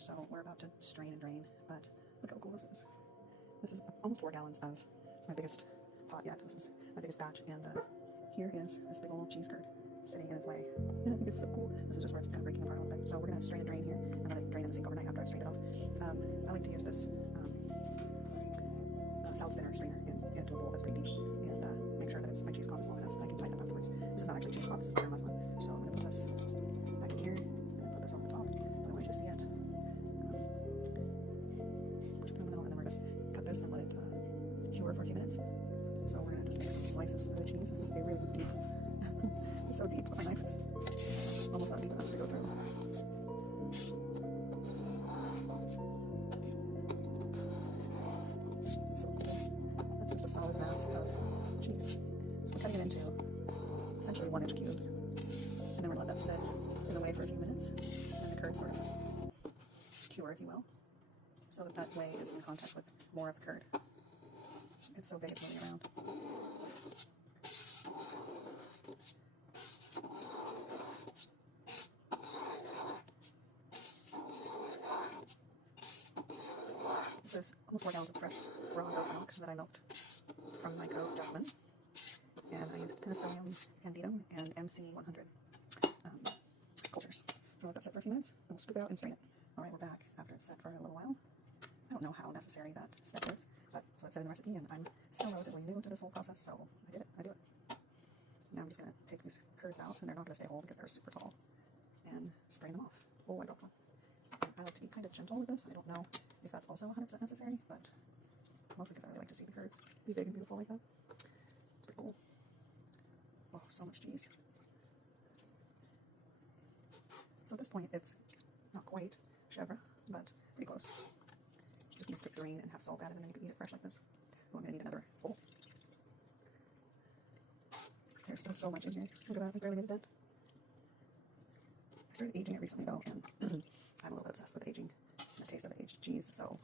So we're about to strain and drain, but look how cool this is. This is almost 4 gallons of, it's my biggest pot yet. This is my biggest batch, and here is this big old cheese curd sitting in its way. And I think it's so cool. This is just where it's kind of breaking apart a little bit. So we're going to strain and drain here. I'm going to drain in the sink overnight after I've strained it off. I like to use this salad spinner strainer into a bowl that's pretty deep, and make sure that my cheesecloth is long enough that I can tighten up afterwards. This is not actually cheesecloth, this is butter muslin. So I'm going to put this back in here, and then put this over the top, but I want you to see it. Push it down the middle, and then we're just cut this and let it cure for a few minutes. So we're going to just make some slices of the cheese. This is a really deep, it's so deep, my knife is almost not deep enough to go through. It's so cool. That's just a solid mass of cheese. So we're cutting it into essentially 1-inch cubes. And then we're going to let that sit in the whey for a few minutes. And the curd sort of cure, if you will. So that that whey is in contact with more of the curd. It's so big it's moving around. This is almost 4 gallons of fresh raw goat's milk that I milked from my goat, Jasmine. And I used Penicillium candidum and MC100 cultures. So we'll let that sit for a few minutes, and we'll scoop it out and strain it. Alright, we're back after it's set for a little while. I don't know how necessary that step is, but that's what it said in the recipe, and I'm still relatively new to this whole process, so I did it. I do it. Now I'm just going to take these curds out, and they're not going to stay whole because they're super tall, and strain them off. Oh, I dropped one. And I like to be kind of gentle with this. I don't know if that's also 100% necessary, but mostly because I really like to see the curds be big and beautiful like that. It's pretty cool. Oh, so much cheese. So at this point, it's not quite chevre, but pretty close. Just needs to drain and have salt added, and then you can eat it fresh like this. Oh, I'm going to need another bowl. There's still so much in here. Look at that, I barely made a dent. I started aging it recently though, and I'm a little bit obsessed with aging and the taste of the aged cheese, so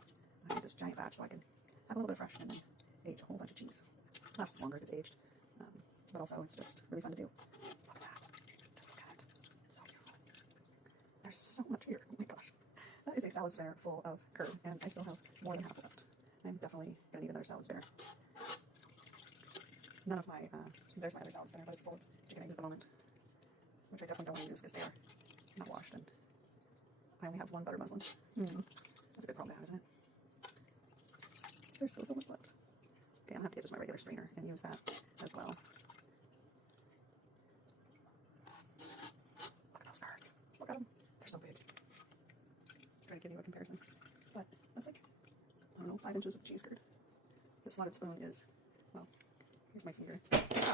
I made this giant batch so I can have a little bit of fresh and then age a whole bunch of cheese. It lasts longer if it's aged, but also it's just really fun to do. Look at that. Just look at it. It's so beautiful. There's so much here. Oh my gosh. That is a salad spinner full of curd, and I still have more than half left. I'm definitely going to need another salad spinner. None of my, there's my other salad spinner, but it's full of chicken eggs at the moment, which I definitely don't want to use because they are not washed, and I only have 1 butter muslin. That's a good problem to have, isn't it? There's still so much left. Okay, I'm going to have to get just my regular strainer and use that as well. Look at those curds. Look at them. They're so big. I'm trying to give you a comparison. But that's like, I don't know, 5 inches of cheese curd. This slotted spoon is, well, here's my finger.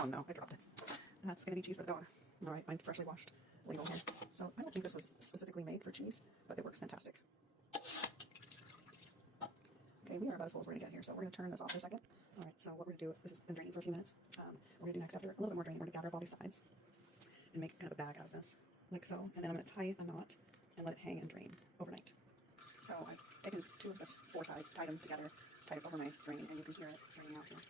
Oh no, I dropped it. That's going to be cheese for the dog. Alright, my freshly washed ladle here. So I don't think this was specifically made for cheese, but it works fantastic. Okay, we are about as full as we're going to get here, so we're going to turn this off for a second. Alright, so what we're going to do, this has been draining for a few minutes. We're going to do next after a little bit more draining, we're going to gather up all these sides and make kind of a bag out of this, like so. And then I'm going to tie a knot and let it hang and drain overnight. So I've taken 2 of the 4 sides, tied them together, tied it over my drain, and you can hear it draining out here.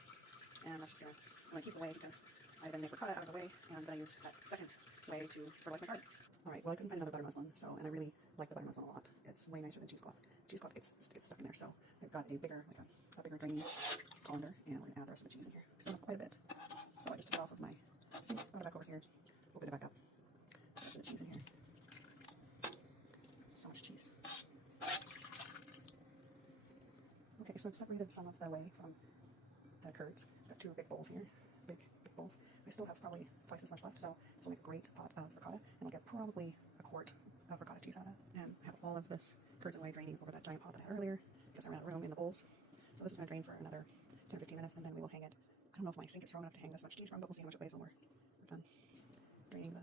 And that's just going to keep the whey because I then make ricotta out of the whey, and then I use that second whey to fertilize my garden. Alright, well I couldn't find another butter muslin, so, and I really like the butter muslin a lot. It's way nicer than cheesecloth. Cheesecloth gets stuck in there, so I've got a bigger, like a bigger draining colander, and we're going to add the rest of the cheese in here. Still have quite a bit. So I just took it off of my sink, brought it back over here, open it back up, put the rest of the cheese in here. So much cheese. Okay, so I've separated some of the whey from the curds. Got 2 big bowls here, big bowls. I still have probably twice as much left, so this will make a great pot of ricotta, and I'll get probably a quart of ricotta cheese out of that. And I have all of this curds and whey draining over that giant pot that I had earlier because I ran out of room in the bowls. So this is going to drain for another 10 or 15 minutes, and then we will hang it. I don't know if my sink is strong enough to hang this much cheese from, but we'll see how much it weighs when we're done draining the